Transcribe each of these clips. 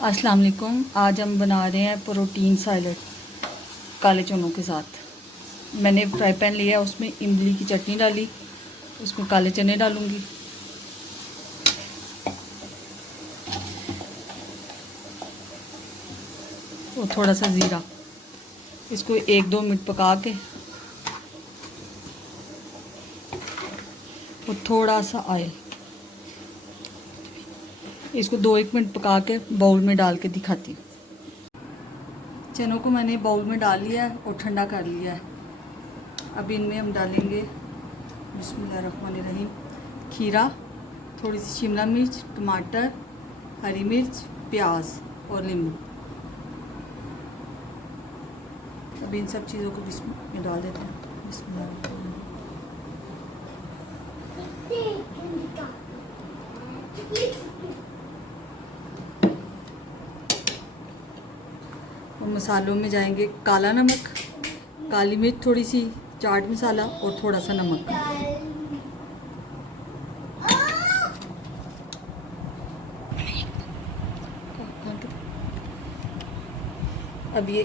अस्सलाम वालेकुम। आज हम बना रहे हैं प्रोटीन सैलड काले चनों के साथ। मैंने फ्राई पैन लिया, उसमें इमली की चटनी डाली, उसमें काले चने डालूंगी, और थोड़ा सा ज़ीरा। इसको 1-2 मिनट पका के, और थोड़ा सा ऑयल, इसको 2-1 मिनट पका के बाउल में डाल के दिखाती हूँ। चनों को मैंने बाउल में डाल लिया है और ठंडा कर लिया है। अब इनमें हम डालेंगे बिस्मिल्लाहिर्रहमानिर्रहीम खीरा, थोड़ी सी शिमला मिर्च, टमाटर, हरी मिर्च, प्याज और नींबू। अब इन सब चीज़ों को में डाल देते हैं। बिस्मिल्लाहिर्रहमानिर्रहीम। और मसालों में जाएंगे काला नमक, काली मिर्च, थोड़ी सी चाट मसाला और थोड़ा सा नमक। अब ये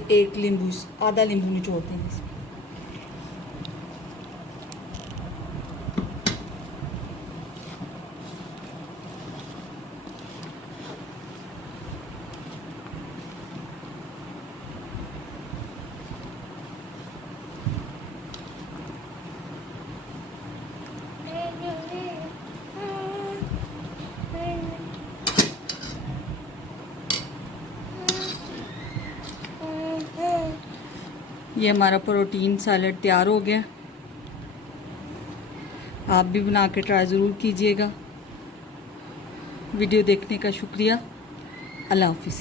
आधा नींबू निचोड़ देंगे इसमें। ये हमारा प्रोटीन सैलड तैयार हो गया। आप भी बना के ट्राई ज़रूर कीजिएगा। वीडियो देखने का शुक्रिया। अल्लाह हाफिज़।